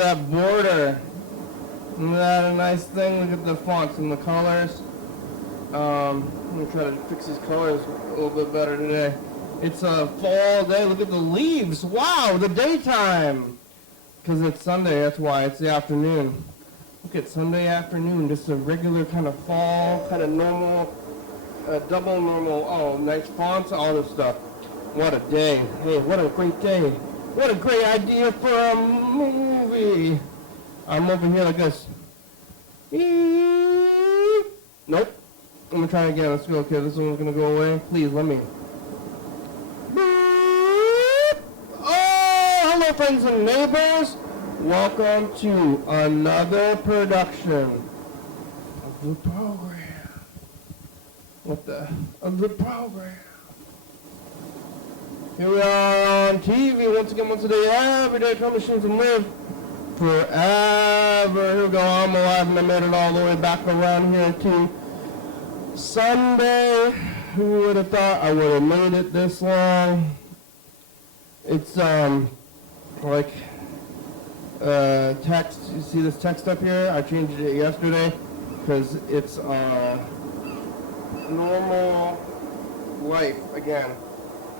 at that border. Isn't that a nice thing? Look at the fonts and the colors. I'm going to try to fix these colors a little bit better today. It's a fall day. Look at the leaves. Wow, the daytime. Because it's Sunday, that's why. It's the afternoon. Look at Sunday afternoon. Just a regular kind of fall, kind of normal, double normal. Oh, nice fonts, all this stuff. What a day. Hey, what a great day. What a great idea for a movie. I'm over here like this. Nope. I'm going to try again. Let's go. Okay, this one's going to go away. Please, let me. Oh, hello, friends and neighbors. Welcome to another production of the program. Of the program. Here we are on TV once again, once a day, every day, come machines and live forever. Here we go, I'm alive and I made it all the way back around here to Sunday. Who would have thought I would have made it this long? It's like text. You see this text up here? I changed it yesterday because it's normal life again.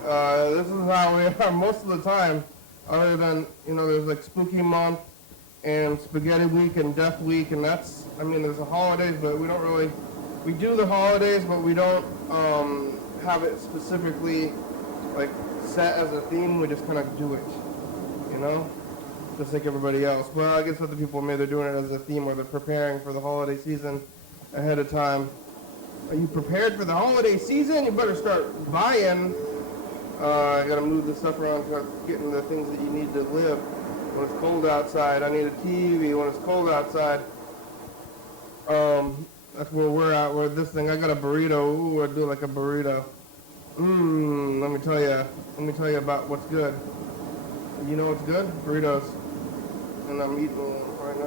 This is how we are most of the time, other than, there's like Spooky Month and Spaghetti Week and Death Week, and that's, there's the holidays, but we don't really, we do the holidays, but we don't have it specifically like set as a theme. We just kind of do it, just like everybody else. Well, I guess other people, maybe they're doing it as a theme, or they're preparing for the holiday season ahead of time. Are you prepared for the holiday season? You better start buying. I gotta move this stuff around, start getting the things that you need to live. When it's cold outside, I need a TV. When it's cold outside, that's where we're at. Where this thing, I got a burrito. Ooh, I do like a burrito. Let me tell you about what's good. You know what's good? Burritos. And I'm eating one right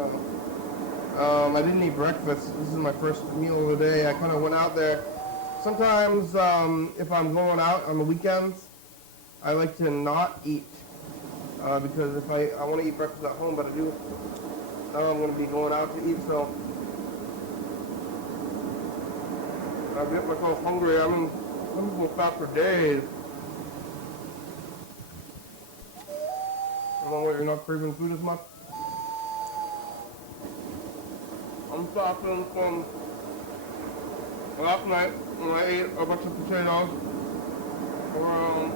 now. I didn't eat breakfast. This is my first meal of the day. I kind of went out there. Sometimes, if I'm going out on the weekends, I like to not eat, because if I want to eat breakfast at home, but I do, now I'm going to be going out to eat, so I get myself hungry. Some people fast for days. I don't know why you're not craving food as much. I'm fasting from last night when I ate a bunch of potatoes around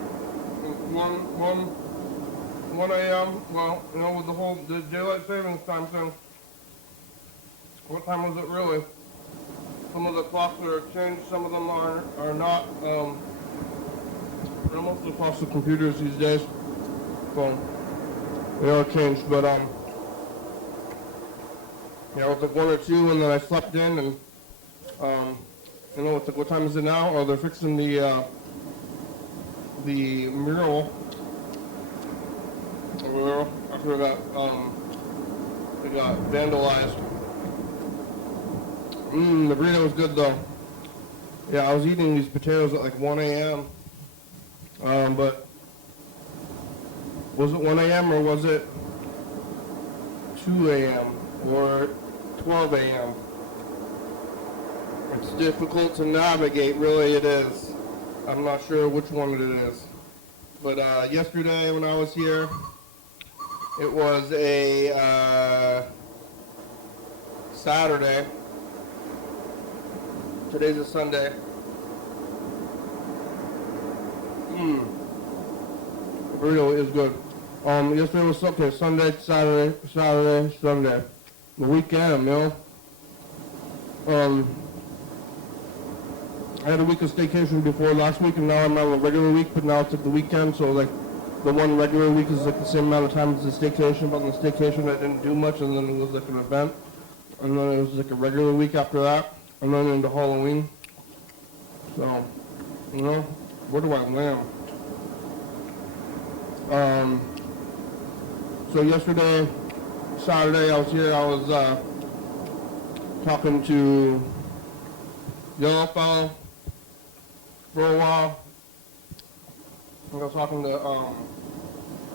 1 a.m. Well, with the daylight savings time thing. What time was it really? Some of the clocks are changed, some of them are not. Most of the clocks are computers these days, so they are changed. But it was like 1 or 2, and then I slept in, and it's like, what time is it now? Oh, they're fixing the mural. After it got vandalized. The burrito was good though. Yeah, I was eating these potatoes at like 1 a.m. But was it 1 a.m. or was it 2 a.m. or 12 a.m.? It's difficult to navigate, really it is. I'm not sure which one it is. But yesterday when I was here, it was a Saturday. Today's a Sunday. The burrito is good. Yesterday was Sunday, Saturday, Sunday. The weekend, I had a week of staycation before last week, and now I'm on a regular week, but now it's like the weekend, so like the one regular week is like the same amount of time as the staycation, but on the staycation I didn't do much, and then it was like an event, and then it was like a regular week after that, and then into Halloween. So, where do I land? So yesterday, Saturday, I was here, I was talking to Yellow Fellow for a while. I was talking to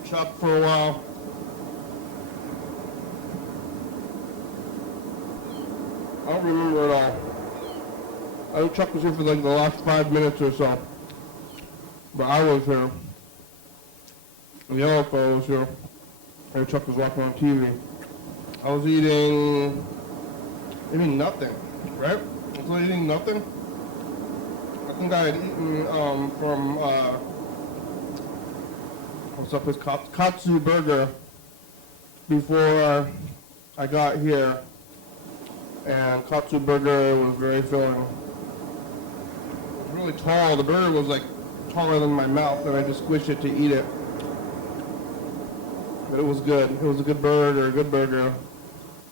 Chuck for a while. I don't remember it all. I think Chuck was here for like the last 5 minutes or so. But I was here. The other fellow was here. And Chuck was watching on TV. I was eating nothing, right? I was eating nothing. I think I had eaten from what's up with Katsu Burger before I got here, and Katsu Burger was very filling. It was really tall. The burger was like taller than my mouth, and I just squished it to eat it. But it was good. It was a good burger.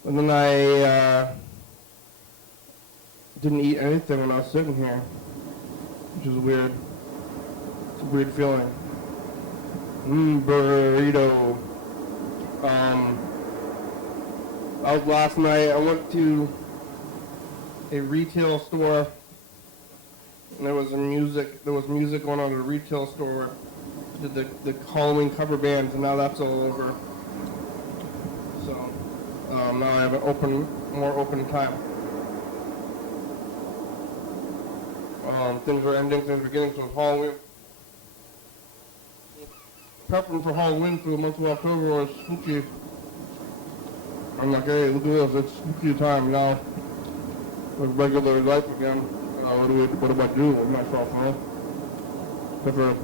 And then I didn't eat anything when I was sitting here, which is weird. It's a weird feeling. Burrito. I was last night. I went to a retail store, and there was music going on at a retail store. Did the Halloween cover bands, and now that's all over. So now I have more open time. Things are ending, things are beginning, so it's Halloween. Prepping for Halloween for the month of October was spooky. I'm like, hey, look at this, it's spooky time now. With regular life again. What do I do with myself, huh? Except for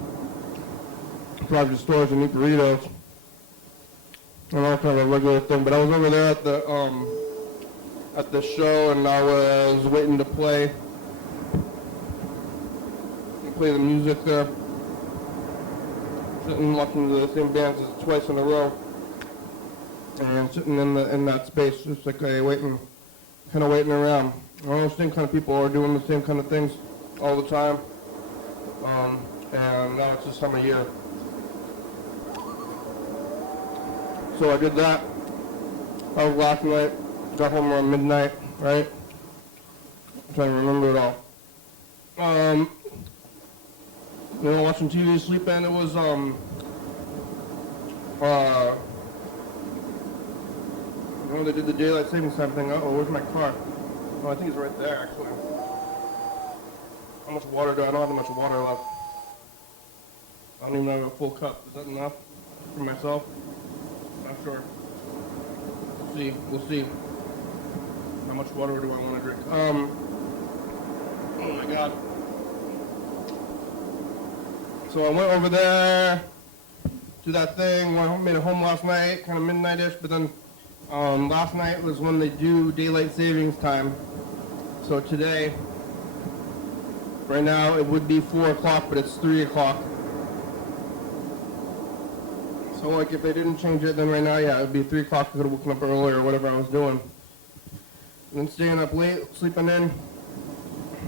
drive to stores and eat burritos. And all kind of a regular thing. But I was over there at the show, and I was waiting to play the music there. Sitting watching the same bands twice in a row, and sitting in that space, just like waiting around. All those same kind of people are doing the same kind of things all the time, and now it's this time of year. So I did that. That was last night. Got home around midnight, right? I'm trying to remember it all. Watching TV, sleeping. It was they did the daylight savings time thing. Uh-oh, where's my car? Oh, I think it's right there, actually. How much water do I? I don't have much water left. I don't even have a full cup. Is that enough for myself? Not sure. We'll see. How much water do I want to drink? Oh my God. So I went over there to that thing. Made it home last night, kind of midnight-ish. But then last night was when they do daylight savings time. So today, right now, it would be 4 o'clock, but it's 3 o'clock. So like if they didn't change it, then right now, yeah, it would be 3 o'clock. I could have woken up earlier or whatever I was doing. And then staying up late, sleeping in.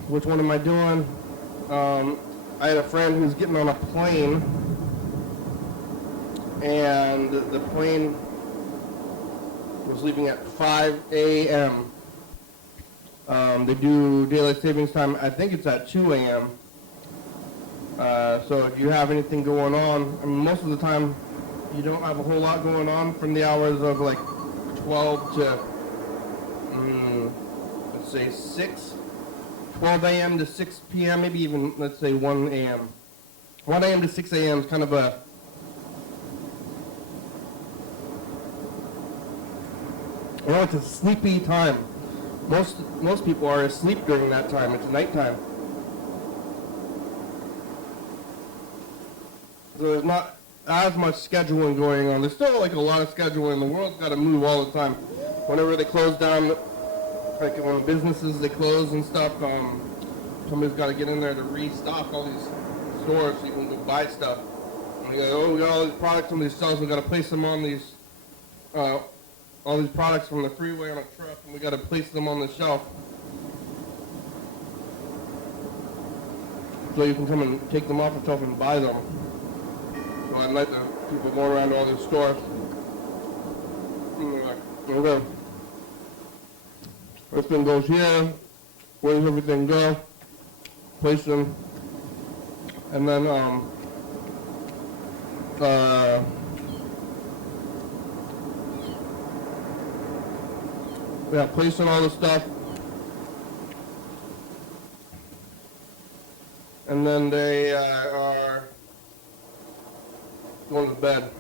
Which one am I doing? I had a friend who's getting on a plane, and the plane was leaving at 5 a.m. They do daylight savings time, I think it's at 2 a.m. So if you have anything going on, I mean, most of the time you don't have a whole lot going on from the hours of like 12 to, let's say 12 a.m. to 6 p.m., maybe even, let's say, 1 a.m. 1 a.m. to 6 a.m. is kind of a, it's a sleepy time. Most people are asleep during that time. It's nighttime. So there's not as much scheduling going on. There's still like a lot of scheduling. The world's got to move all the time. Whenever they close down, like when businesses they close and stuff, somebody's got to get in there to restock all these stores so you can go buy stuff. And we go, we got all these products somebody sells, we got to place them on these, all these products from the freeway on a truck, and we got to place them on the shelf. So you can come and take them off the shelf and buy them. So at night, the people going around to all these stores. And they're like, okay. This thing goes here, where does everything go? Place them, and then placing all the stuff, and then they are going to bed.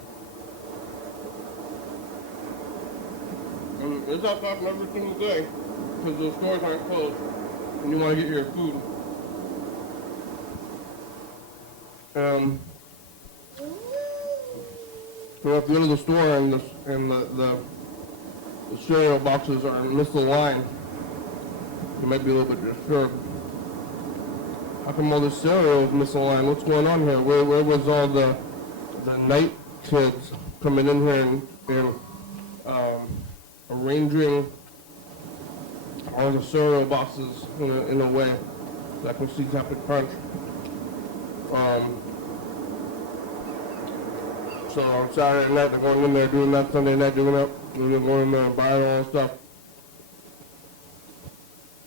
And this happens every single day because the stores aren't closed and you want to get your food. You know, if you go to the store and the cereal boxes are misaligned, you might be a little bit disturbed. How come all the cereal is misaligned? What's going on here? Where was all the night kids coming in here and arranging all the cereal boxes in a way that I can see Captain Crunch? So on Saturday night they're going in there doing that, Sunday night doing that, and they're going in there and buying all that stuff.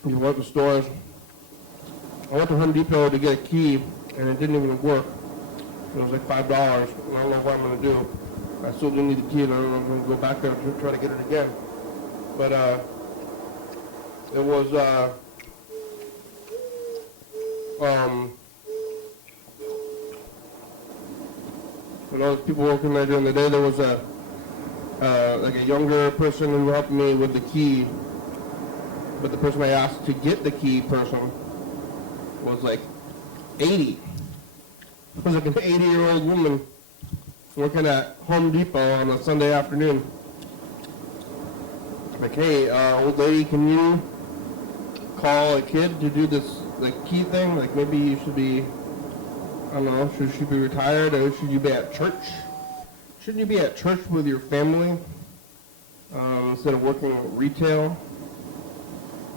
You went to stores. I went to Home Depot to get a key and it didn't even work. It was like $5. And I don't know what I'm going to do. I still do need the key and I don't know if I'm going to go back there to try to get it again. But it was when all those people working there during the day, there was like a younger person who helped me with the key, but the person I asked to get the key person was like 80. It was like an 80-year-old woman working at Home Depot on a Sunday afternoon. Like, hey, old lady, can you call a kid to do this like key thing? Like maybe you should be, I don't know, should she be retired or should you be at church? Shouldn't you be at church with your family instead of working retail?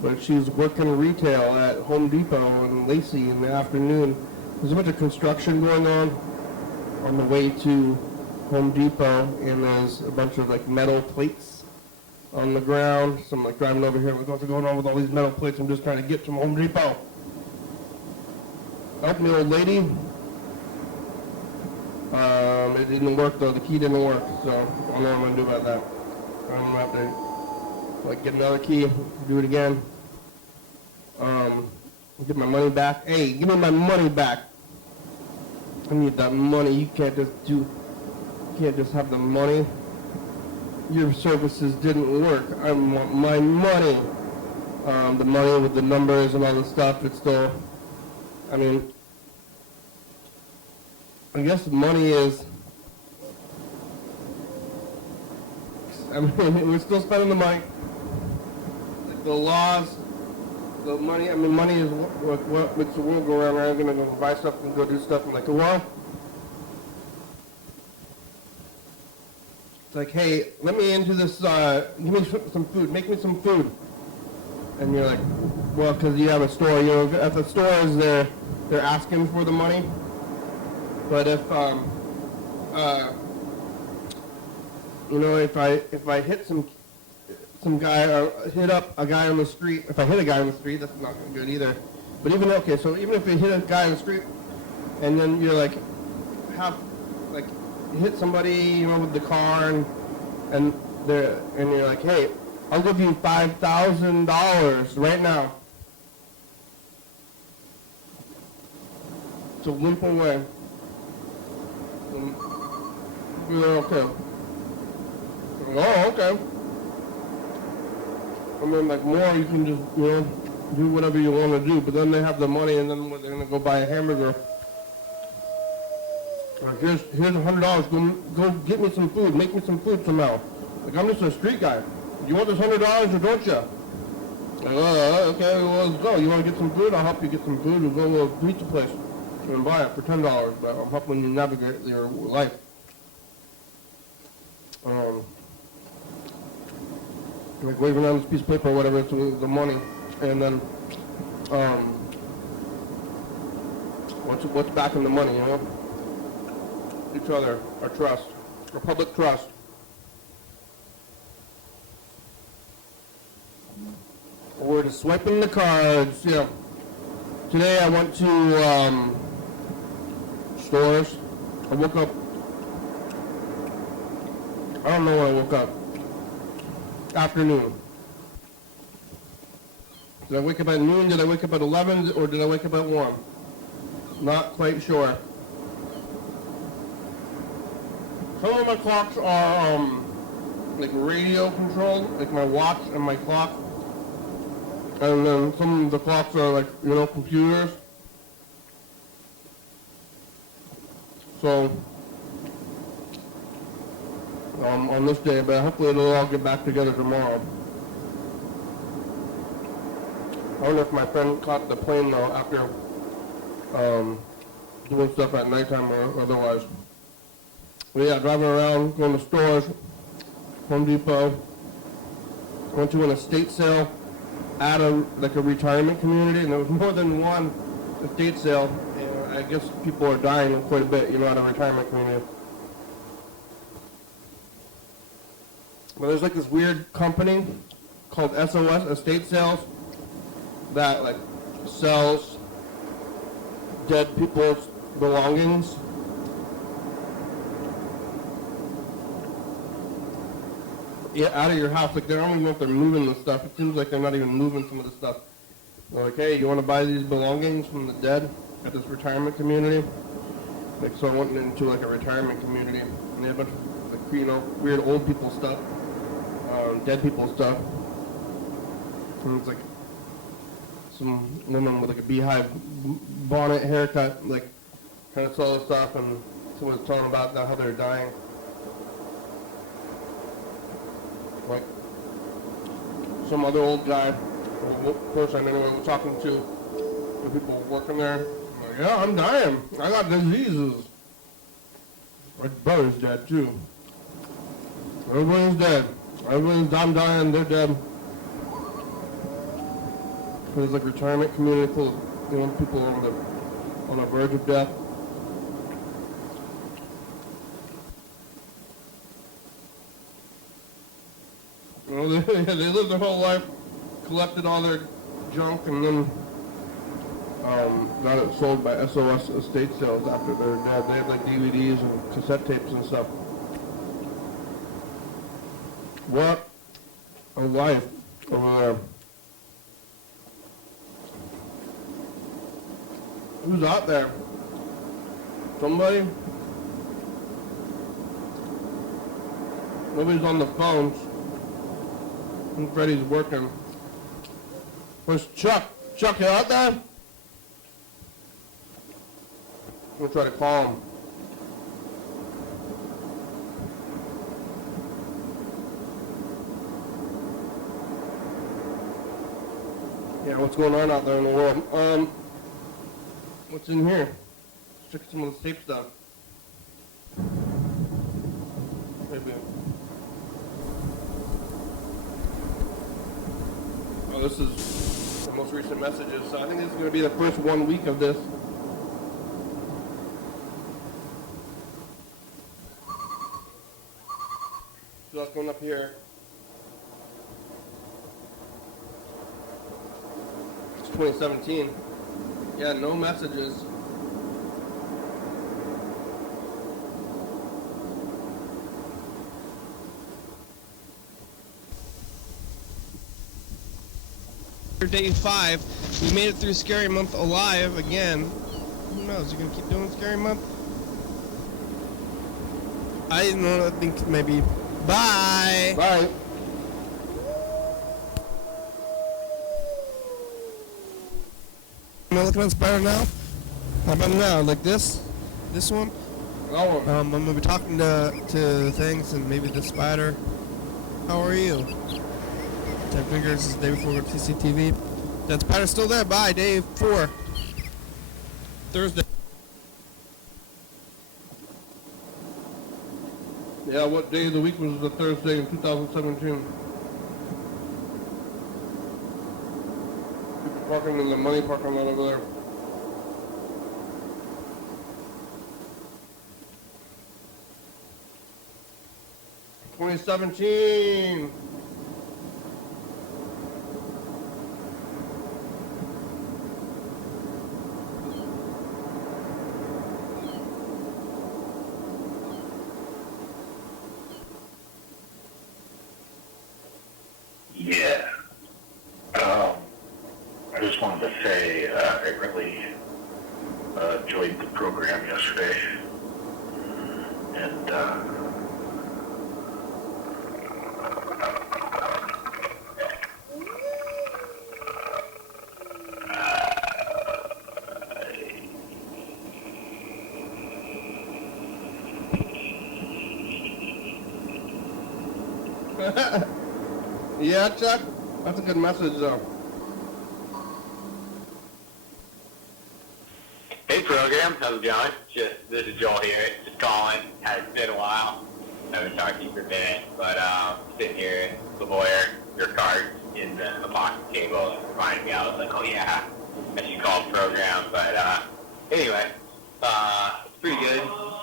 But she was working retail at Home Depot in Lacey in the afternoon. There's a bunch of construction going on the way to Home Depot, and there's a bunch of like metal plates on the ground. So I'm like driving over here, like, what's going on with all these metal plates? I'm just trying to get to Home Depot. Help me, old lady. It didn't work though, the key didn't work, so I don't know what I'm gonna do about that. I'm gonna have to like get another key, do it again. Get my money back. Hey, give me my money back. I need that money. You can't just have the money. Your services didn't work. I want my money. The money with the numbers and all the stuff, it's still, I mean, I guess money is, I mean, we're still spending the money. Like the laws, the money, I mean, money is what makes the world go around. I'm going to go buy stuff and go do stuff. I'm like, well, it's like, hey, let me into this, give me some food, make me some food. And you're like, well, because you have a store, you know, at the stores, they're asking for the money. But if, you know, if I hit some guy or hit up a guy on the street, if I hit a guy on the street, that's not good either. But even, okay, so even if you hit a guy on the street and then you're like, you hit somebody, you know, with the car and you're like, hey, I'll give you $5,000 right now to limp away. And you're like, okay. Oh, okay. I mean, like more, you can just, you know, do whatever you want to do, but then they have the money and then they're going to go buy a hamburger. Like, here's $100, go get me some food, make me some food somehow. Like, I'm just a street guy. You want this $100 or don't you? Like, okay, well, let's go. You want to get some food? I'll help you get some food. We'll go to a pizza place and buy it for $10, but I'm helping you navigate your life. Like waving down this piece of paper or whatever, it's the money. And then, what's backing the money, you know? Each other, our trust, our public trust. We're just swiping the cards, you know. Today I went to stores. I woke up, I don't know when I woke up. Afternoon. Did I wake up at noon? Did I wake up at 11? Or did I wake up at 1? Not quite sure. Some of my clocks are like radio controlled, like my watch and my clock. And then some of the clocks are like, you know, computers. So, on this day, but hopefully it'll all get back together tomorrow. I wonder if my friend caught the plane though after doing stuff at nighttime or otherwise. But yeah, driving around, going to stores, Home Depot. Went to an estate sale at a retirement community, and there was more than one estate sale. And I guess people are dying quite a bit, you know, at a retirement community. But there's like this weird company called SOS Estate Sales that like sells dead people's belongings. Yeah, out of your house. Like, they don't even know if they're moving the stuff. It seems like they're not even moving some of the stuff. They're like, hey, you want to buy these belongings from the dead at this retirement community? Like, so I went into like a retirement community, and they had a bunch of like, you know, weird old people stuff, dead people stuff. And it's like some woman with like a beehive bonnet haircut, like trying to sell this stuff, and someone's telling about how they're dying. Like some other old guy, or person anyway, was talking to the people working there. I'm like, yeah, I'm dying. I got diseases. My brother's dead too. Everybody's dead. I'm dying, they're dead. There's like retirement community full of, you know, people on the verge of death. You know, they lived their whole life, collected all their junk, and then got it sold by SOS Estate Sales after they're dead. They had like DVDs and cassette tapes and stuff. What a life over there. Who's out there? Somebody? Nobody's on the phones. I think Freddie's working. Where's Chuck? Chuck, you out there? I'm gonna try to call him. Yeah, what's going on out there in the world? What's in here? Let's check some of the tape stuff. Maybe. Oh, this is the most recent messages, so I think this is going to be the first 1 week of this. So that's going up here. It's 2017. Yeah, no messages. Day 5, we made it through Scary Month alive again. Who knows? You gonna keep doing Scary Month? I don't know. I think maybe. Bye. Bye. Am I looking at the spider now? How about now? Like this? This one? Oh. I'm gonna be talking to things and maybe the spider. How are you? 10 fingers is the day before TCTV. That spider's still there. Bye. Day 4. Thursday. Yeah, what day of the week was the Thursday in 2017? People parking in the money parking lot over there. $2017. Yeah. I just wanted to say I really enjoyed the program yesterday. And yeah, Chuck, that's a good message, though. Hey program, how's it going? This is Joel here, just calling. It's been a while. I haven't talked to you for a minute, but sitting here in Lavoyer, your cards in the epoxy table and reminded me. I was like, oh yeah, I should call the program. But anyway, it's pretty good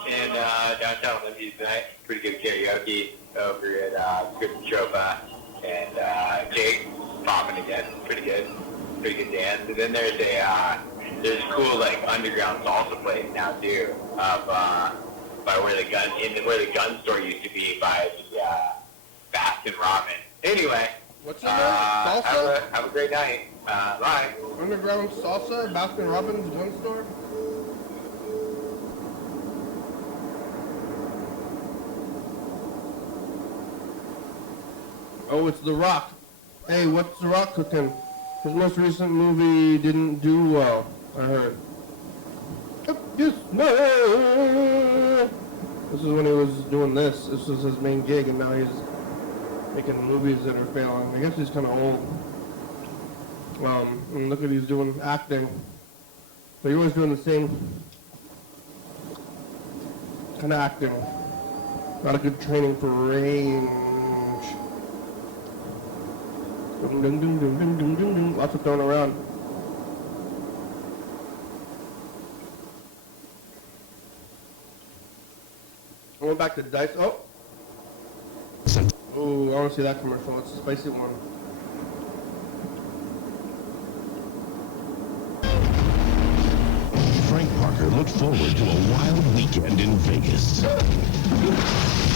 in downtown Olympia tonight. Pretty good karaoke over at Good Tropa, and Jake popping again. Pretty good dance. And then there's a cool like underground salsa place now too, up by where the gun store used to be by the Baskin Ramen. Anyway, what's your name? Salsa? Have a great night. Bye. Underground salsa, Baskin Robbins gun store. Oh, it's The Rock. Hey, what's The Rock cooking? His most recent movie didn't do well, I heard. This is when he was doing this. This was his main gig, and now he's making movies that are failing. I guess he's kind of old. And look at he's doing acting. But he was doing the same kind of acting. Not a good training for range. Dum, dum, dum, dum, dum, dum, dum, dum. Lots of throwing around. I went back to Dice. Oh, I want to see that commercial. It's a spicy one. Frank Parker looked forward to a wild weekend in Vegas.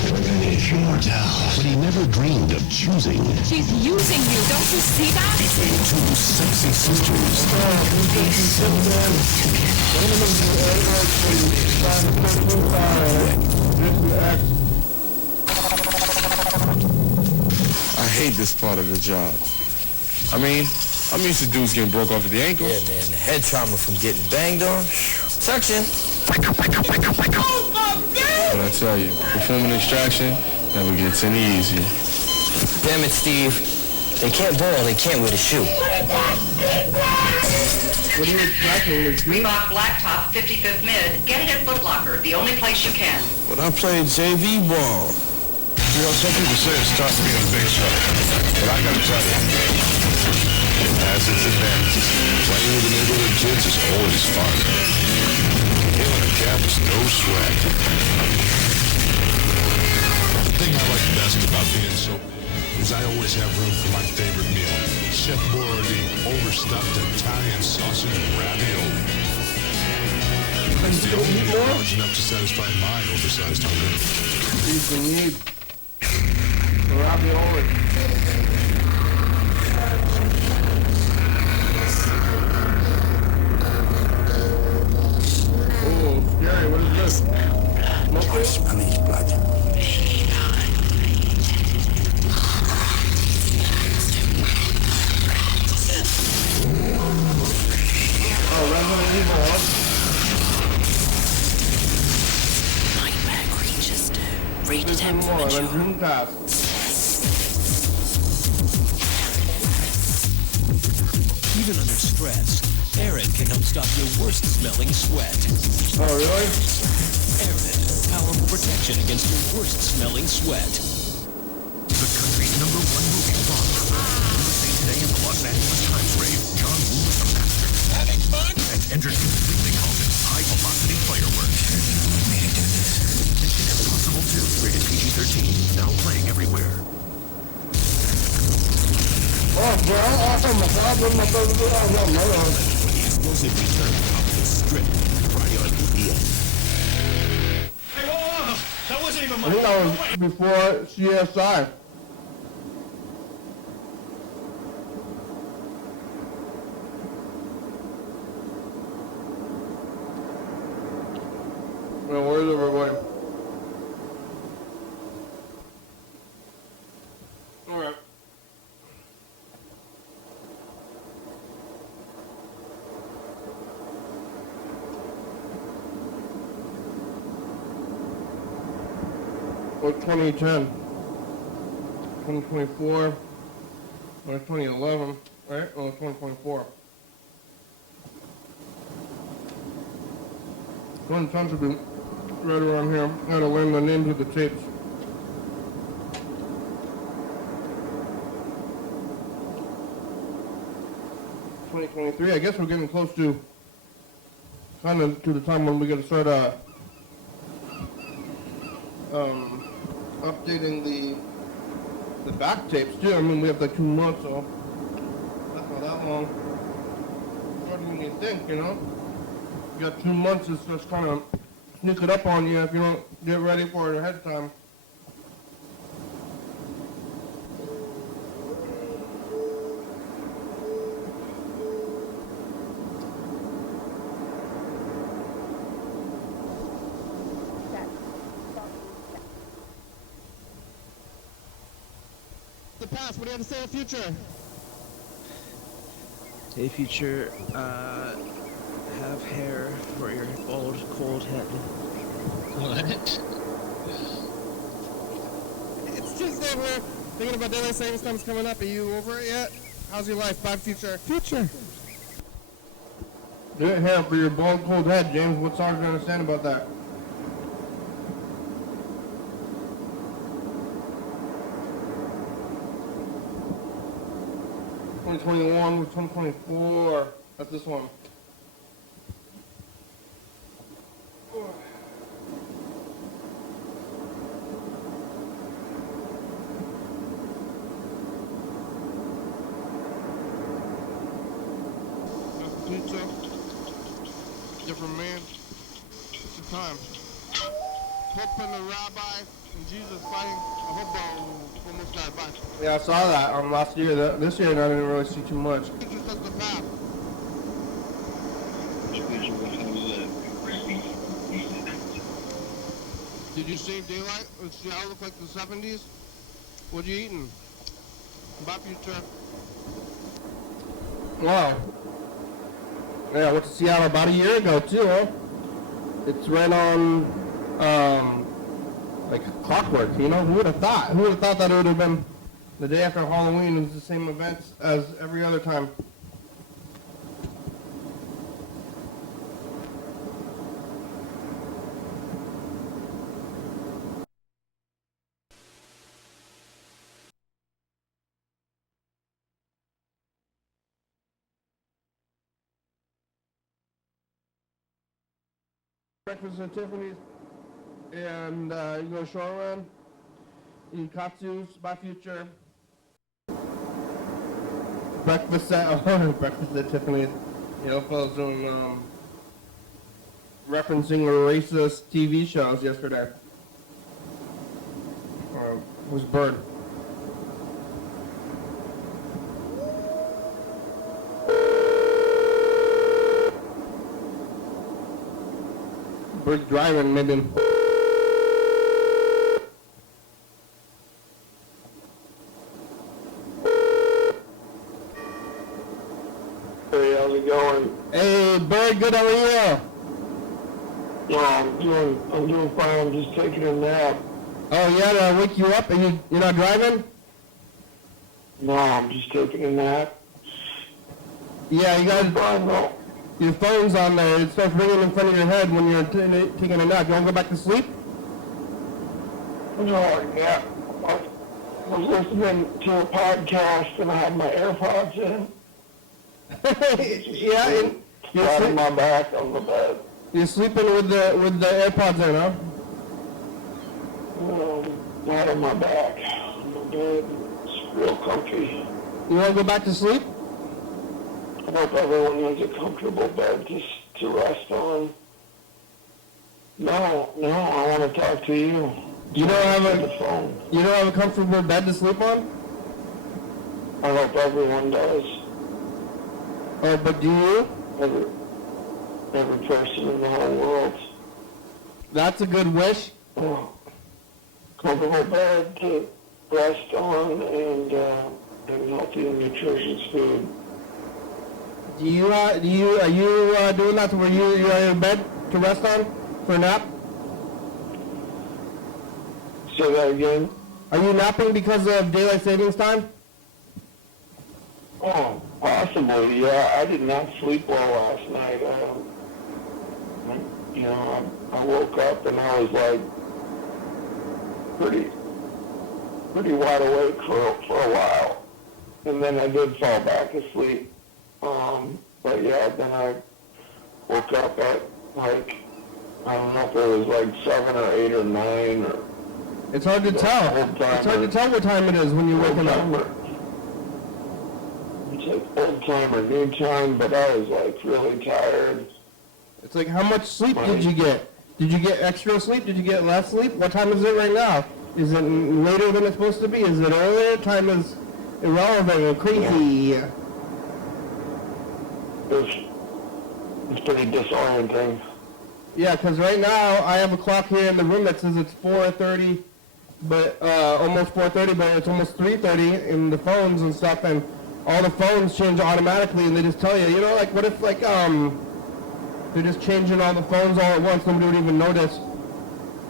We're gonna need Mortel. But he never dreamed of choosing She's using you, don't you see that? between two sexy sisters. I hate this part of the job. I mean, I'm used to dudes getting broke off at the ankles. Yeah, man, the head trauma from getting banged on. Suction. But I tell you, performing extraction never gets any easier. Damn it, Steve. They can't ball, they can't wear the shoe. What are you expecting? Reebok Blacktop 55th Mid. Get it at Foot Locker, the only place you can. But I played JV ball. You know, some people say it starts being a big show. But I gotta tell you, it has its advantages. Playing with the neighborhood kids is always fun. Hailing a cab is no sweat. The thing I like best about being so big is I always have room for my favorite meal. Chef Boyardee, overstuffed Italian sausage and ravioli. It's the only meal large enough to satisfy my oversized hunger. He's the need. Ravioli. Oh, scary. What is this? Spanish blood. Oh, Resident Evil, huh? Nightmare creatures. Rated M for Come on, mature. I'm Dreamcast. Even under stress, Aaron can help stop your worst-smelling sweat. Oh, really? Aaron, powerful protection against your worst-smelling sweat. The country's #1 movie bomb. USA Today in the Los Angeles Times rave, John Woo is the master. Having fun? And entered completely called it high-velocity fireworks. Made it do this. Mission Impossible 2, rated PG-13, now playing everywhere. Oh, bro, awesome. My problem, my brother, When the explosive return off the strip, Friday on PBS. Hey, whoa! That wasn't even I think that was before CSI. or 2010, 2024, or 2011, right? Or 2024. 2010 should be right around here. I gotta learn the names of the tapes. '23. I guess we're getting close to kind of to the time when we got to start updating the back tapes too. I mean, we have like 2 months, so that's not that long. Shorter than you think, you know. You got 2 months, it's just kind of sneak it up on you if you don't get ready for it ahead of time. The past, what do you have to say in the future? Say future, have hair for your bald, cold head. What? It's Tuesday, we're thinking about daylight savings time's coming up. Are you over it yet? How's your life? Back future. Future. Good hair for your bald, cold head, James. What's hard to understand about that? '21 with 2024. That's this one. That's the pizza. Different man. It's the time. Pope and the rabbi and Jesus fighting a football almost died. Bye. Yeah, I saw that last year. This year I didn't really see too much. Jesus does the path. Did you see daylight? See how it looked like the 70s? What you eating? Bye, future. Wow. Yeah, I went to Seattle about a year ago too, huh? It's right on, like clockwork, you know? Who would have thought? Who would have thought that it would have been the day after Halloween? It was the same events as every other time. Breakfast at Tiffany's, and you go short run, eat katsus, buy future. Breakfast at Tiffany's. You know, fellas doing referencing racist TV shows yesterday. Who's Bird? Bird's driving, maybe. Hey, how's it going? Hey, Bird, good, how are you? Yeah, I'm doing fine. I'm just taking a nap. Oh, yeah, did I wake you up and you're not driving? No, I'm just taking a nap. Yeah, you guys. Fine, though. Your phone's on there. It starts ringing in front of your head when you're taking a nap. You want to go back to sleep? No, yeah. I was listening to a podcast and I had my AirPods in. Yeah, and you're flat on my back on the bed. You're sleeping with the AirPods in, huh? Flat on my back on the bed. It's real comfy. You want to go back to sleep? I hope everyone has a comfortable bed to rest on. No, I want to talk to you. You don't have the phone. You don't have a comfortable bed to sleep on? I hope everyone does. Oh, but do you? Every person in the whole world. That's a good wish. Oh, comfortable bed to rest on and healthy and nutritious food. Are you doing that to where you're in bed to rest on for a nap? Say that again? Are you napping because of daylight savings time? Oh, possibly, yeah. I did not sleep well last night. I woke up and I was like pretty wide awake for a while. And then I did fall back asleep. But yeah, then I woke up at like, I don't know if it was like 7 or 8 or 9 or... It's hard to tell. It's hard to tell what time it is when you're waking up. It's like old time or new time, but I was like really tired. It's like, how much sleep did you get? Did you get extra sleep? Did you get less sleep? What time is it right now? Is it later than it's supposed to be? Is it earlier? Time is irrelevant and crazy. Yeah. It's pretty disorienting. Yeah, because right now I have a clock here in the room that says it's 4:30, but almost 4:30, but it's almost 3:30 in the phones and stuff, and all the phones change automatically, and they just tell you, you know, like what if like they're just changing all the phones all at once, nobody would even notice.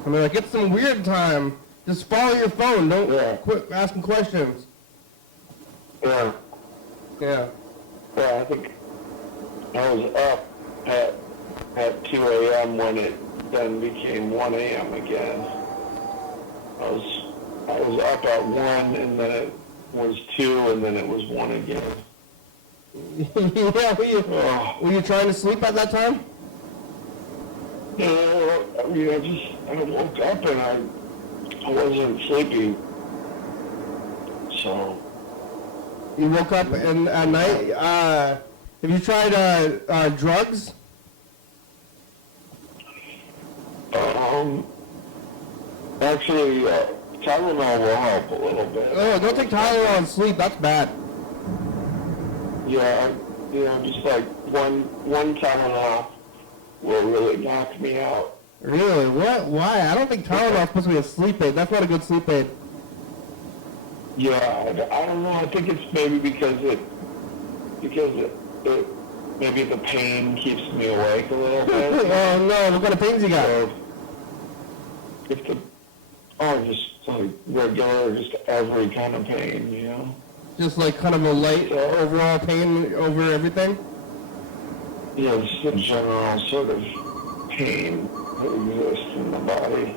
And they're like, it's some weird time. Just follow your phone. Don't quit asking questions. Yeah. Yeah. Yeah, I think I was up at 2 a.m. when it then became 1 a.m. again. I was up at 1 and then it was 2 and then it was 1 again. Yeah, were you trying to sleep at that time? No, I mean, I woke up and I wasn't sleepy. So. You woke up and at night, have you tried drugs? Actually, Tylenol will help a little bit. Oh, don't take Tylenol and sleep, that's bad. Yeah, just like one Tylenol will really knock me out. Really? What? Why? I don't think Tylenol is supposed to be a sleep aid. That's not a good sleep aid. Yeah, I don't know. I think it's maybe because it maybe the pain keeps me awake a little bit. Oh no! What kind of pains you got? Just like regular, just every kind of pain, you know. Just like kind of a light overall pain over everything? Yeah, just a general sort of pain that exists in the body.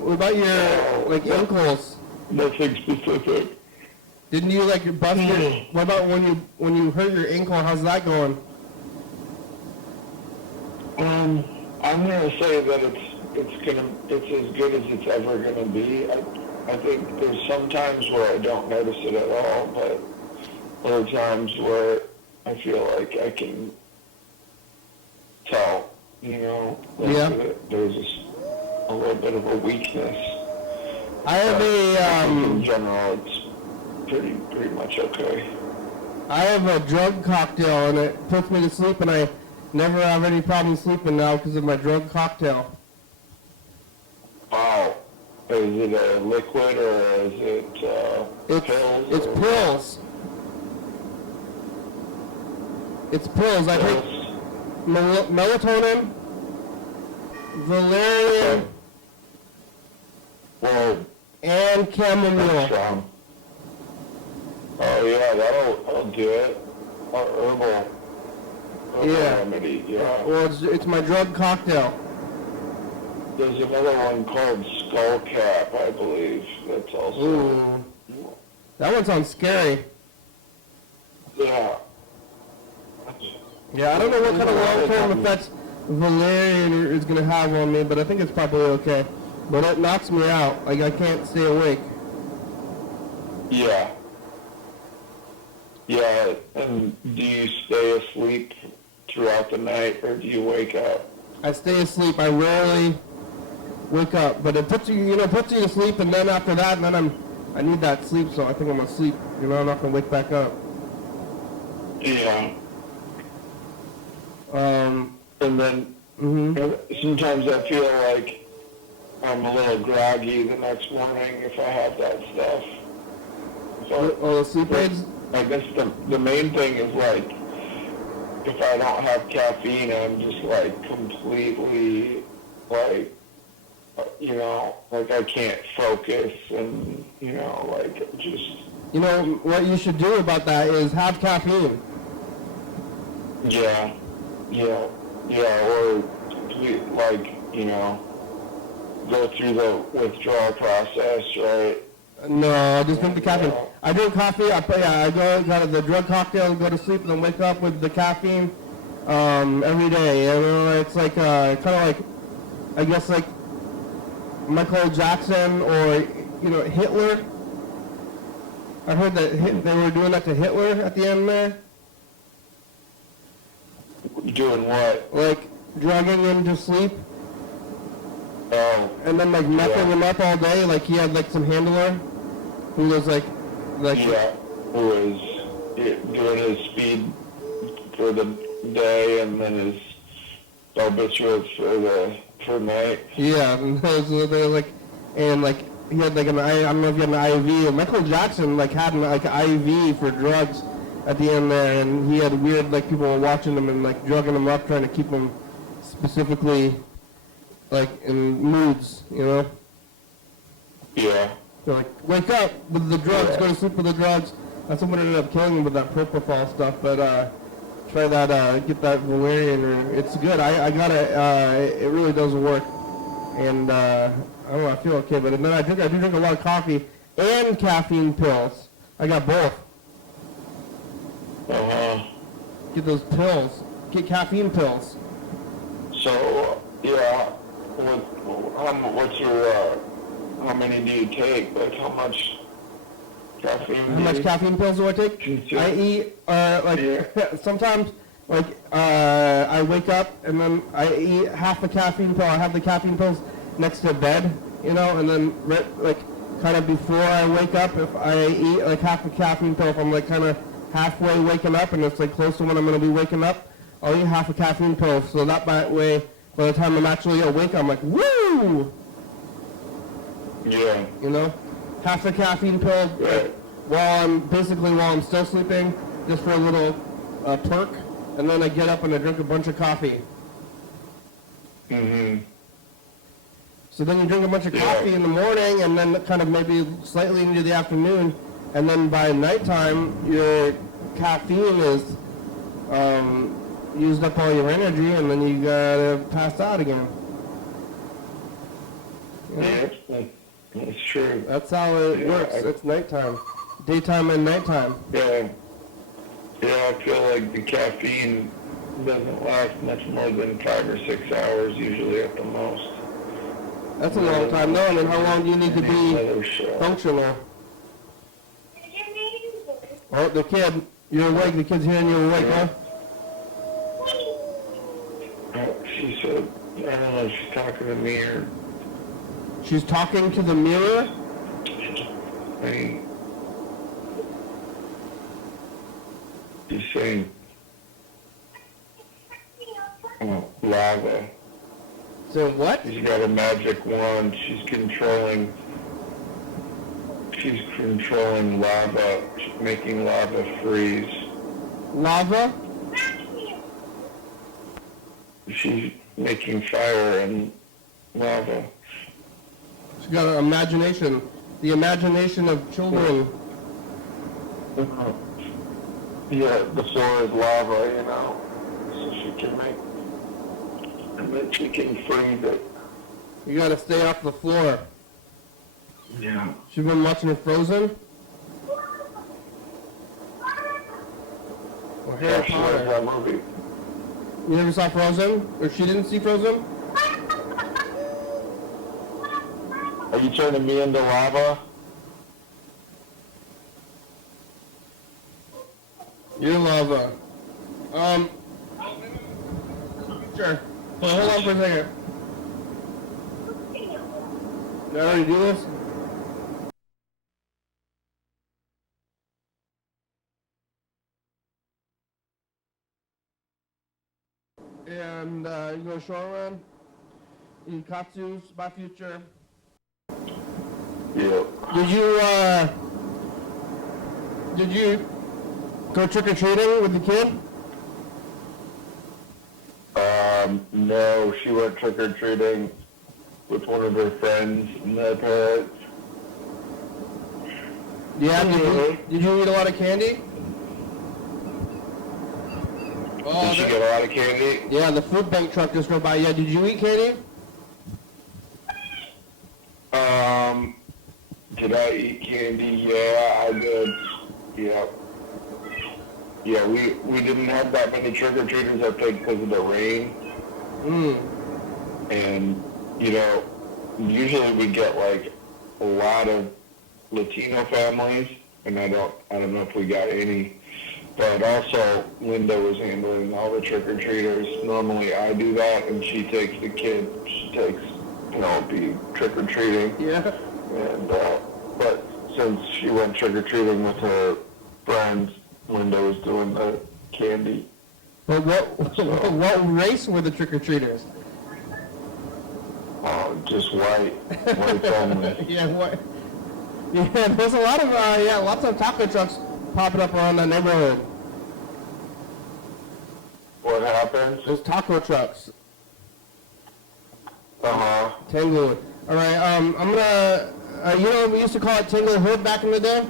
What about your ankles? Nothing specific. Didn't you like bust your? What about when you hurt your ankle? How's that going? I'm gonna say that it's as good as it's ever gonna be. I think there's some times where I don't notice it at all, but other times where I feel like I can tell, you know, like there's a little bit of a weakness. I have in general, it's pretty much okay. I have a drug cocktail and it puts me to sleep, and I never have any problem sleeping now because of my drug cocktail. Wow. Is it a liquid or is it pills? It's pills. It's pills. I take melatonin, valerian, and chamomile. Oh yeah, that'll do it. Herbal remedy, yeah. Well, it's my drug cocktail. There's another one called Skull Cap, I believe. That's also. Ooh. That one sounds scary. Yeah. Yeah, I don't know what kind of long-term effects valerian is going to have on me, but I think it's probably okay. But it knocks me out. Like, I can't stay awake. Yeah. Yeah, and do you stay asleep throughout the night, or do you wake up? I stay asleep. I rarely wake up, but it puts you to sleep, and then after that, and then I need that sleep, so I think I'm asleep. I'm not going to wake back up. Yeah. And then sometimes I feel like I'm a little groggy the next morning if I have that stuff. So, the sleep aids? I guess the main thing is like, if I don't have caffeine, I'm just like completely like you know, like I can't focus and, you know, like just... You know, what you should do about that is have caffeine. Yeah, or like, you know, go through the withdrawal process, right? No, I just drink the caffeine. I drink coffee. I go got the drug cocktail, go to sleep, and then wake up with the caffeine every day. You know, it's like kind of like, I guess like Michael Jackson or you know Hitler. I heard that they were doing that to Hitler at the end there. Doing what? Like drugging him to sleep. Oh. And then like messing him up all day. Like he had like some handler who was like yeah, who was doing his speed for the day and then his barbiturates for night. Yeah, and they're like, and like he had like I don't know if he had an IV. Michael Jackson like had an IV for drugs at the end there, and he had weird like people were watching him and like drugging him up, trying to keep him specifically like in moods, you know. Yeah. They're like, wake up with the drugs, go to sleep with the drugs. That's what ended up killing him with that propofol stuff. But try that, get that valerian. It's good. I got it. It really does work. And I don't know. I feel okay. But then I do drink a lot of coffee and caffeine pills. I got both. Get those pills. Get caffeine pills. So yeah, what's your how many do you take? Like how much caffeine? How much caffeine pills do I take? I eat sometimes like I wake up and then I eat half a caffeine pill. I have the caffeine pills next to bed, you know, and then like kind of before I wake up, if I eat like half a caffeine pill, if I'm like kind of halfway waking up and it's like close to when I'm going to be waking up, I'll eat half a caffeine pill. So that way, by the time I'm actually awake, I'm like, woo! Yeah. You know, half a caffeine pill while I'm still sleeping, just for a little perk, and then I get up and I drink a bunch of coffee. So then you drink a bunch of coffee in the morning, and then kind of maybe slightly into the afternoon, and then by nighttime your caffeine is used up all your energy, and then you gotta pass out again. You know? Yeah, that's true. That's how it works. It's nighttime. Daytime and nighttime. Yeah. Yeah, I feel like the caffeine doesn't last much more than 5 or 6 hours usually at the most. That's a long time though. I mean, how long do you need to be functional? Oh, the kid. You're awake. The kid's hearing you awake, huh? She said, I don't know if she's talking to me or... She's talking to the mirror? She's saying lava. So what? She's got a magic wand. She's controlling lava. She's making lava freeze. Lava? She's making fire and lava. She's got an imagination. The imagination of children. Yeah, the floor is lava, you know. So she can make... And then she can freeze it. You gotta stay off the floor. Yeah. She's been watching Frozen? Or Harry Potter? That movie. You never saw Frozen? Or she didn't see Frozen? Are you turning me into lava? You're lava. Sure. Hold on for a second. Did I already do this? And you go short run. Eat katsus, buy future. Yeah. Did you go trick-or-treating with the kid? No, she went trick-or-treating with one of her friends and their parents. Yeah, did you eat a lot of candy? Did you get a lot of candy? Yeah, the food bank truck just drove by. Yeah, did you eat candy? Did I eat candy? Yeah, I did. Yeah. Yeah, we didn't have that many trick-or-treaters, I think, because of the rain. And, you know, usually we get, like, a lot of Latino families, and I don't know if we got any. But also, Linda was handling all the trick-or-treaters. Normally I do that, and she takes the kid. She takes, you know, the trick-or-treating. Yeah. And, but since she went trick-or-treating with her friends, Linda was doing the candy. But what race were the trick-or-treaters? Just white only. Yeah, what? Yeah, there's a lot of lots of taco trucks popping up around the neighborhood. What happens? There's taco trucks. Tanglewood. All right, I'm gonna. You know, we used to call it Tanglewood back in the day.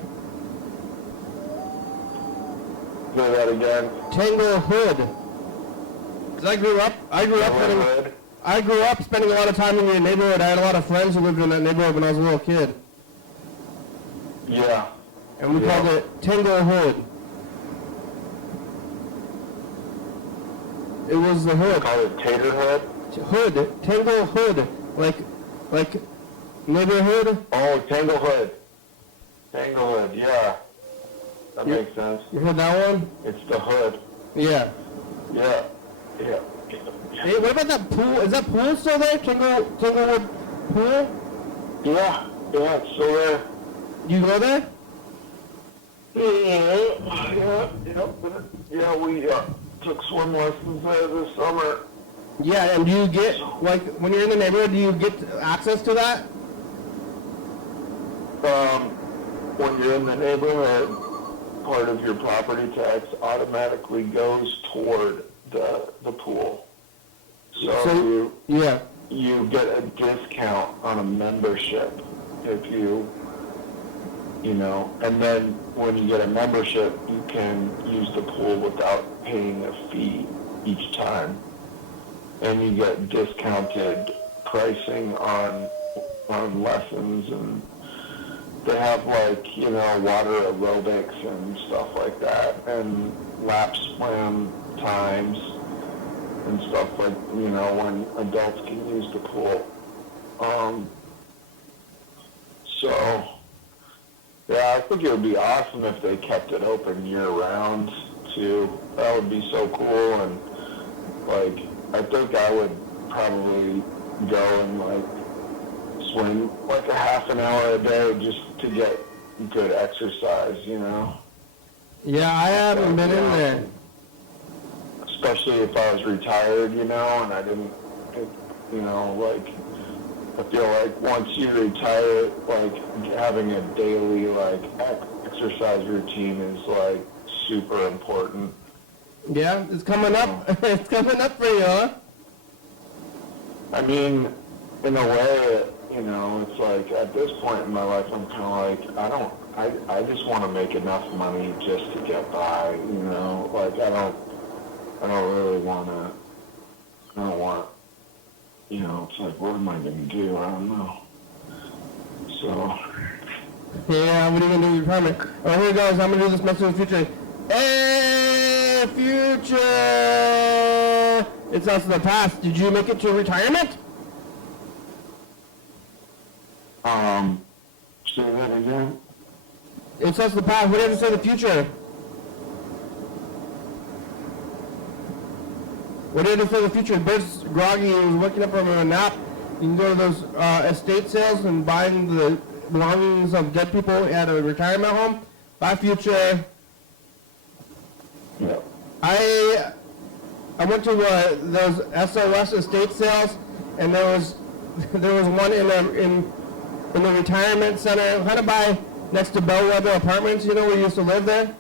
Say that again. Tanglewood. Cause I grew up spending a lot of time in your neighborhood. I had a lot of friends who lived in that neighborhood when I was a little kid. Yeah. And we called it Tanglewood. It was the hood. Call it Tater Hood? Hood. Tanglewood. Like neighborhood? Oh, Tanglewood. Tanglewood, yeah. That makes sense. You heard that one? It's the hood. Yeah. Yeah. Yeah. Hey, what about that pool? Is that pool still there? Tanglewood pool? Yeah. Yeah, it's still there. You go there? Yeah, we took swim lessons there this summer. Yeah, and do you get, like, when you're in the neighborhood, do you get access to that? When you're in the neighborhood, part of your property tax automatically goes toward the pool. So you get a discount on a membership if you know, and then when you get a membership, you can use the pool without paying a fee each time. And you get discounted pricing on lessons, and they have, like, you know, water aerobics and stuff like that, and lap swim times and stuff, like, you know, when adults can use the pool. So, yeah, I think it would be awesome if they kept it open year-round, too. That would be so cool, and, like, I think I would probably go and, like, swim, like, a half an hour a day just to get good exercise, you know? Yeah, I haven't been in there. Especially if I was retired, you know, and I didn't, you know, like, I feel like once you retire, like, having a daily, like, exercise routine is, like, super important. Yeah, it's coming up. It's coming up for you, huh? I mean, in a way, you know, it's like, at this point in my life, I'm kind of like, I just want to make enough money just to get by, you know? Like, I don't really want to, you know, it's like, what am I going to do? I don't know. So. Yeah, what are you going to do with retirement? All right, here it goes. I'm going to do this message in the future. Hey, future! It's us in the past. Did you make it to retirement? Say that again? It's us in the past. What do you have to say the future? What do you have to say the future? Bert's groggy. He was waking up from a nap. You can go to those estate sales and buy the belongings of dead people at a retirement home. Bye, future. Yeah. I went to those SOS estate sales, and there was one in the retirement center, kind of by next to Bellwether Apartments. You know where you used to live there?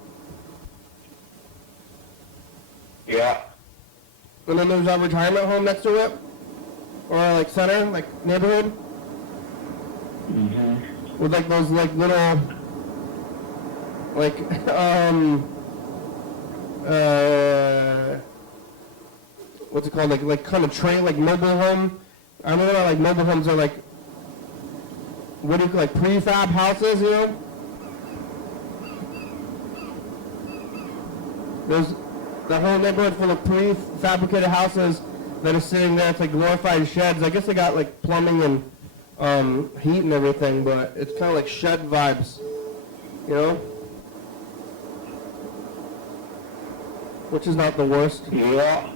Yeah. And then there's a retirement home next to it. or like center, like neighborhood, with like those like little, like what's it called? Like kind of train, like mobile home. I don't know, like mobile homes are like, what do you call, like prefab houses, you know? There's the whole neighborhood full of prefabricated houses that are sitting there. It's like glorified sheds. I guess they got like plumbing and heat and everything, but it's kind of like shed vibes, you know? Which is not the worst. Yeah.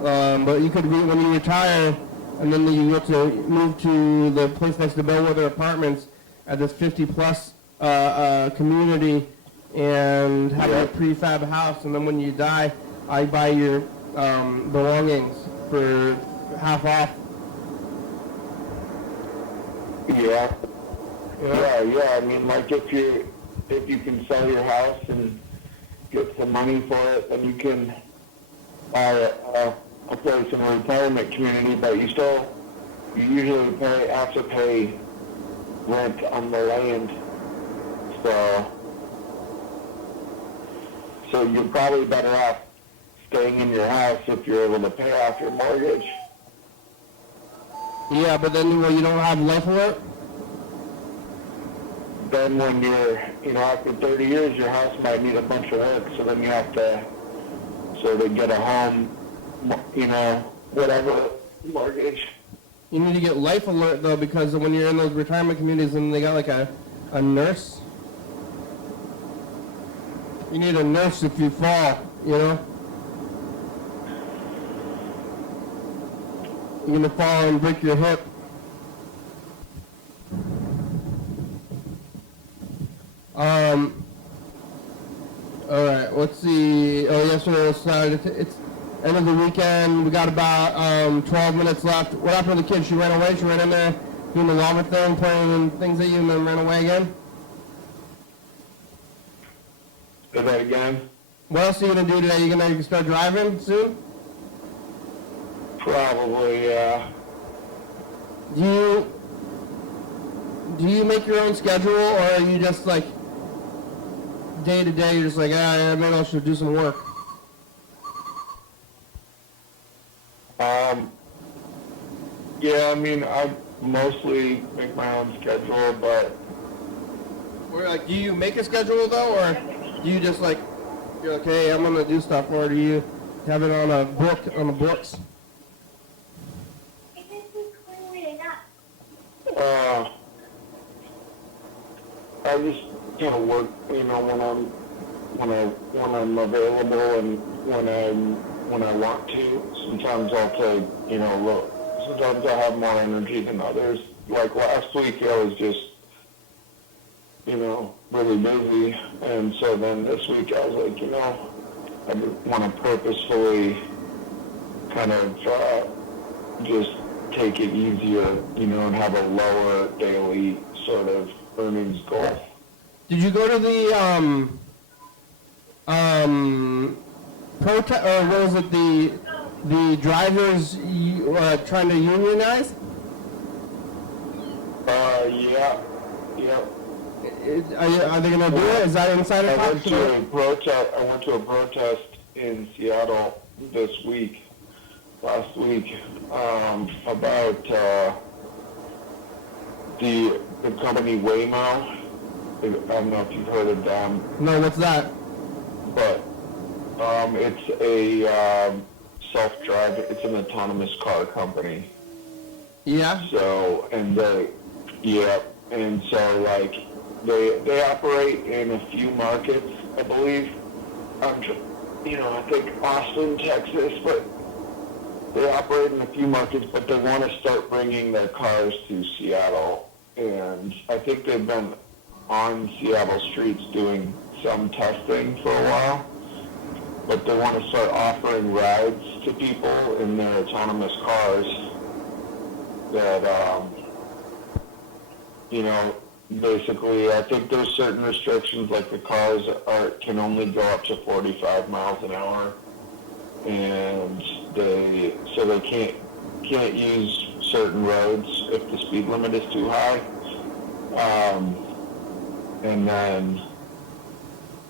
But you could, when you retire, and then you get to move to the place next to Bellwether Apartments at this 50-plus community, and have a prefab house, and then when you die, I buy your belongings for half off. Yeah. Yeah. I mean, like if you can sell your house and get some money for it, then you can buy a place in a retirement community, but you usually have to pay rent on the land. So you're probably better off staying in your house if you're able to pay off your mortgage. Yeah, but then you don't have life alert? Then when you're, after 30 years, your house might need a bunch of work, so then you have to sort of get a home, whatever mortgage. You need to get life alert, though, because when you're in those retirement communities and they got like a nurse, you need a nurse if you fall, you know? You're gonna fall and break your hip. Alright, let's see. Oh, yesterday was Saturday. It's end of the weekend. We got about 12 minutes left. What happened to the kid? She ran away? She ran in there doing the lava thing, pointing things at you, and then ran away again? Say that again? What else are you gonna do today? You gonna start driving soon? Probably, yeah. Do you make your own schedule, or are you just like day to day? You're just like, maybe I should do some work. Yeah, I mean, I mostly make my own schedule, but. Or like, do you make a schedule though, or do you just like, you're like, hey, I'm gonna do stuff, or do you have it on a book, on the books? I just kind of work, when I'm available and when I want to. Sometimes I'll take, sometimes I have more energy than others. Like last week, I was just, really busy, and so then this week I was like, I want to purposefully kind of just take it easier, and have a lower daily sort of earnings goal. Did you go to the protest, or what was it, the drivers trying to unionize? Yeah. Are they gonna do it? Is that insider talk? I went to a protest in Seattle last week, about the company Waymo. I don't know if you've heard of them. No, what's that? But it's a self-drive. It's an autonomous car company. Yeah. So like they operate in a few markets, I believe. I think Austin, Texas, but they operate in a few markets, but they want to start bringing their cars to Seattle. And I think they've been on Seattle streets doing some testing for a while, but they want to start offering rides to people in their autonomous cars that, basically, I think there's certain restrictions, like the cars can only go up to 45 miles an hour, and they can't can't use certain roads if the speed limit is too high. And then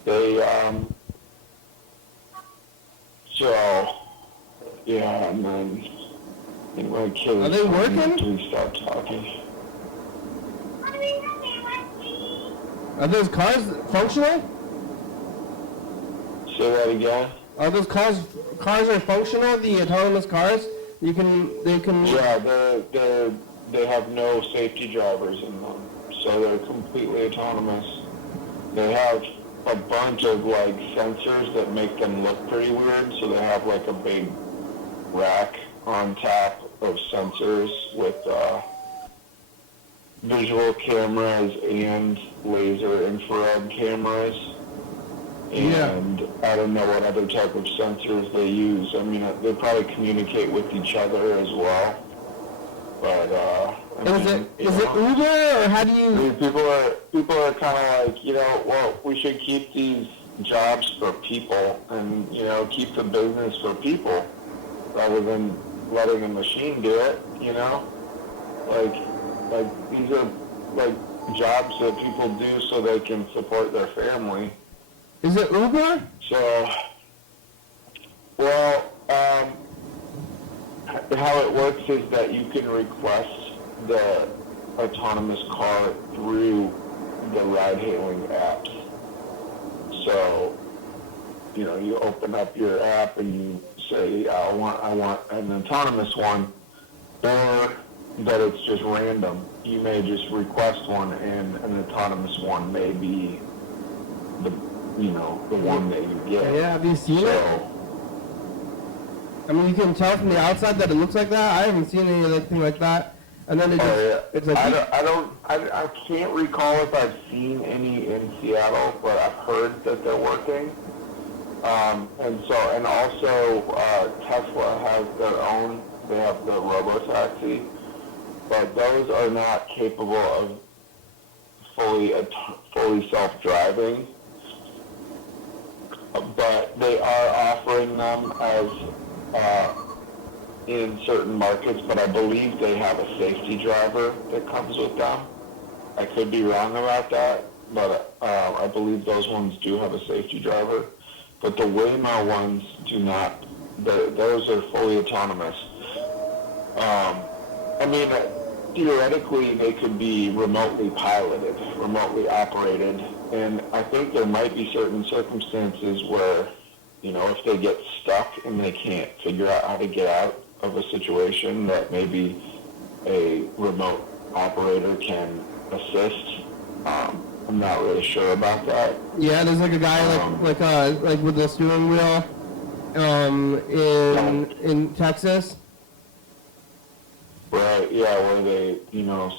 they, so, yeah, and then in my case, are they working? Please stop talking. Are those cars functional? Say that again? Are those cars are functional? The autonomous cars? They can. Yeah, they have no safety drivers in them, so they're completely autonomous. They have a bunch of like sensors that make them look pretty weird. So they have like a big rack on top of sensors with visual cameras and laser infrared cameras. And I don't know what other type of sensors they use. I mean, they probably communicate with each other as well. But is it Uber, or how do you? People are kind of like, well, we should keep these jobs for people, and keep the business for people, rather than letting a machine do it. Like these are like jobs that people do so they can support their family. Is it Uber? So, well, how it works is that you can request the autonomous car through the ride-hailing apps. So, you open up your app and you say, I want an autonomous one, or that it's just random. You may just request one, and an autonomous one may be the one that you get. Yeah, have you seen it? I mean, you can tell from the outside that it looks like that. I haven't seen anything like that. And then it's like I can't recall if I've seen any in Seattle, but I've heard that they're working. And also Tesla has their own. They have the robotaxi, but those are not capable of fully self-driving. But they are offering them as in certain markets, but I believe they have a safety driver that comes with them. I could be wrong about that, but I believe those ones do have a safety driver. But the Waymo ones do not. Those are fully autonomous. I mean, theoretically, they could be remotely piloted, remotely operated. And I think there might be certain circumstances where, if they get stuck and they can't figure out how to get out of a situation, that maybe a remote operator can assist. I'm not really sure about that. Yeah, there's like a guy like with the steering wheel in Texas. Right, yeah, where they,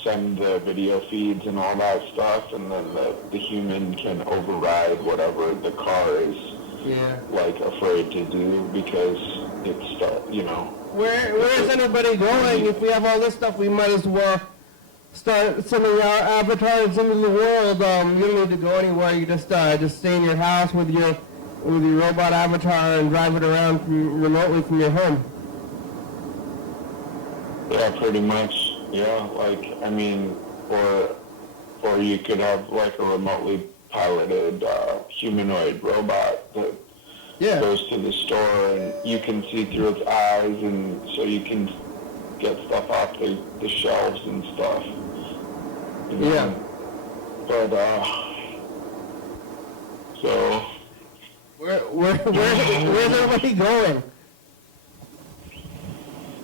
send the video feeds and all that stuff, and then the human can override whatever the car is, afraid to do, because it's, Where is anybody going? If we have all this stuff, we might as well start sending our avatars into the world. You don't need to go anywhere. You just stay in your house with your robot avatar and drive it around remotely from your home. Yeah, pretty much. Yeah, or you could have like a remotely piloted humanoid robot that goes to the store and you can see through its eyes, and so you can get stuff off the shelves and stuff. Yeah. But so where's everybody going?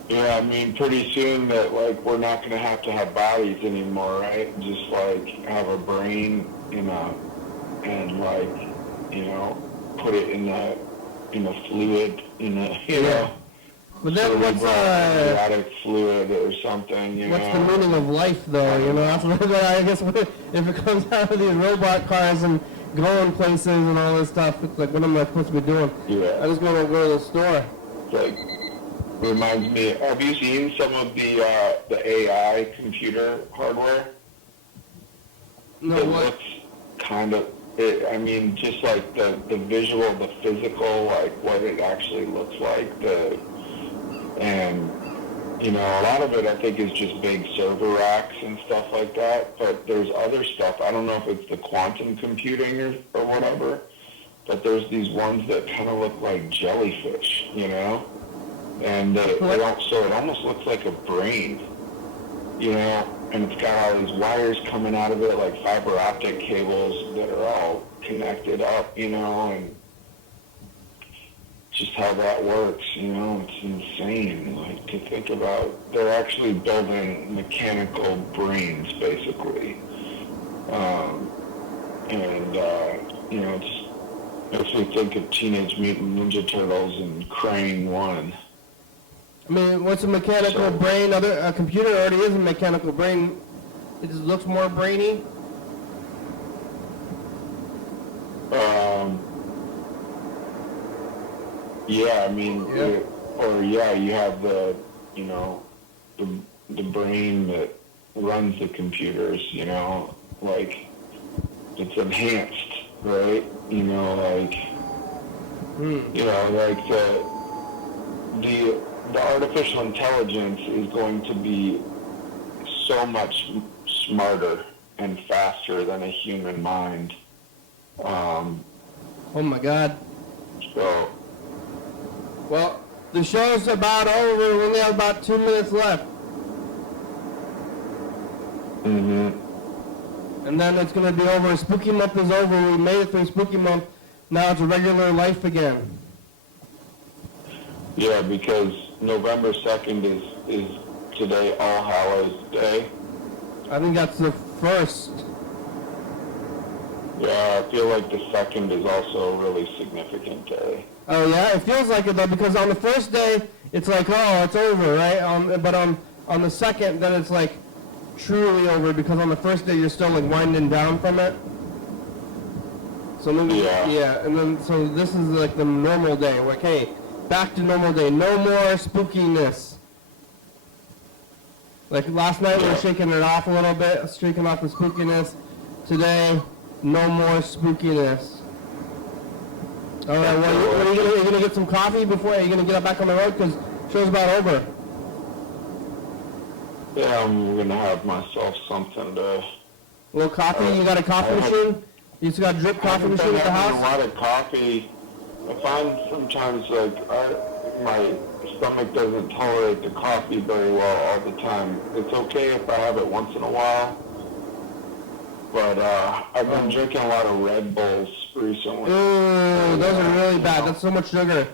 Yeah, I mean, pretty soon that, we're not going to have bodies anymore, right? Just, have a brain and, put it in a fluid, But then what's, cerebrotic fluid or something, What's the meaning of life, though, That's what I guess if it comes out of these robot cars and going places and all this stuff, it's like, what am I supposed to be doing? Yeah. I just want to go to the store. Reminds me, have you seen some of the AI computer hardware? No, it what? Looks kind of, just the visual, the physical, what it actually looks like, and you know, a lot of it I think is just big server racks and stuff like that, but there's other stuff. I don't know if it's the quantum computing or whatever, but there's these ones that kind of look like jellyfish, you know? And they don't, so it almost looks like a brain, you know? And it's got all these wires coming out of it, like fiber optic cables that are all connected up, you know, and just how that works, you know, it's insane, like, to think about. They're actually building mechanical brains, basically. You know, it's makes me think of Teenage Mutant Ninja Turtles and Crane 1. I mean, what's a mechanical brain? A computer already is a mechanical brain. It just looks more brainy. Yeah, I mean, you have the, you know, the brain that runs the computers, you know, like, it's enhanced, right? You know, like, you know, like the artificial intelligence is going to be so much smarter and faster than a human mind. Oh my God. So. Well, the show's about over. We only have about 2 minutes left. And then it's going to be over. Spooky month is over. We made it through Spooky month. Now it's a regular life again. Yeah, because November 2nd is today All Hallows Day. I think that's the first. Yeah, I feel like the 2nd is also a really significant day. Oh yeah, it feels like it though, because on the first day it's like, oh, it's over, right? But on the second, then it's like truly over, because on the first day you're still like winding down from it. So maybe, yeah, and then so this is like the normal day. Like, hey, back to normal day. No more spookiness. Like last night we were shaking it off a little bit, shaking off the spookiness. Today, no more spookiness. All right, well, are you gonna get some coffee before you gonna get back on the road, because show's about over? Yeah, I'm gonna have myself something to. A little coffee? You got a coffee machine? You just got a drip coffee machine at the house? A lot of coffee. I find sometimes like my stomach doesn't tolerate the coffee very well all the time. It's okay if I have it once in a while. But I've been drinking a lot of Red Bulls recently. Ooh, those are really bad. That's so much sugar.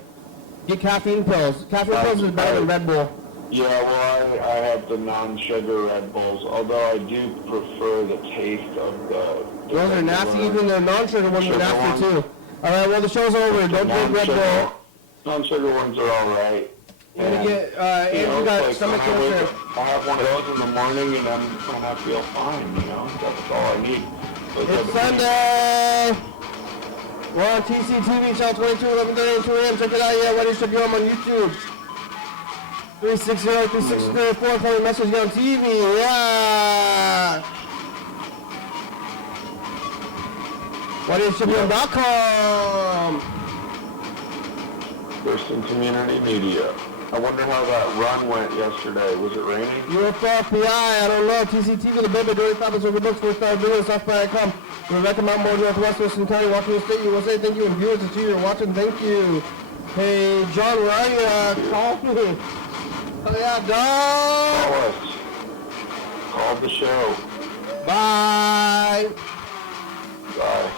Get caffeine pills. Caffeine pills is better than Red Bull. Yeah, well, I have the non-sugar Red Bulls, although I do prefer the taste of the those are nasty. Even the non-sugar ones are nasty too. All right, well, the show's over. Don't drink Red Bull. Non-sugar ones are all right. You're gonna get, Andrew got stomach cancer. I have one of those in the morning, and then I feel fine, you know? That's all I need. It's Sunday! We're on TCTV, channel 22, 11:30 2 a.m. Check it out, yeah, YDHWM on YouTube. 360-363-4, calling message on TV, yeah! YDHWM.com! Thurston Community Media. I wonder how that run went yesterday. Was it raining? UFO I don't know. TCTV, the baby, doing topics over books, first time videos, software.com. Rebecca Mount Moore, Northwest Thurston County, Washington State, USA. Thank you, and viewers that you are watching, thank you. Hey, John, where are you? Call me. Oh, yeah, Don. Call us. Call the show. Bye. Bye.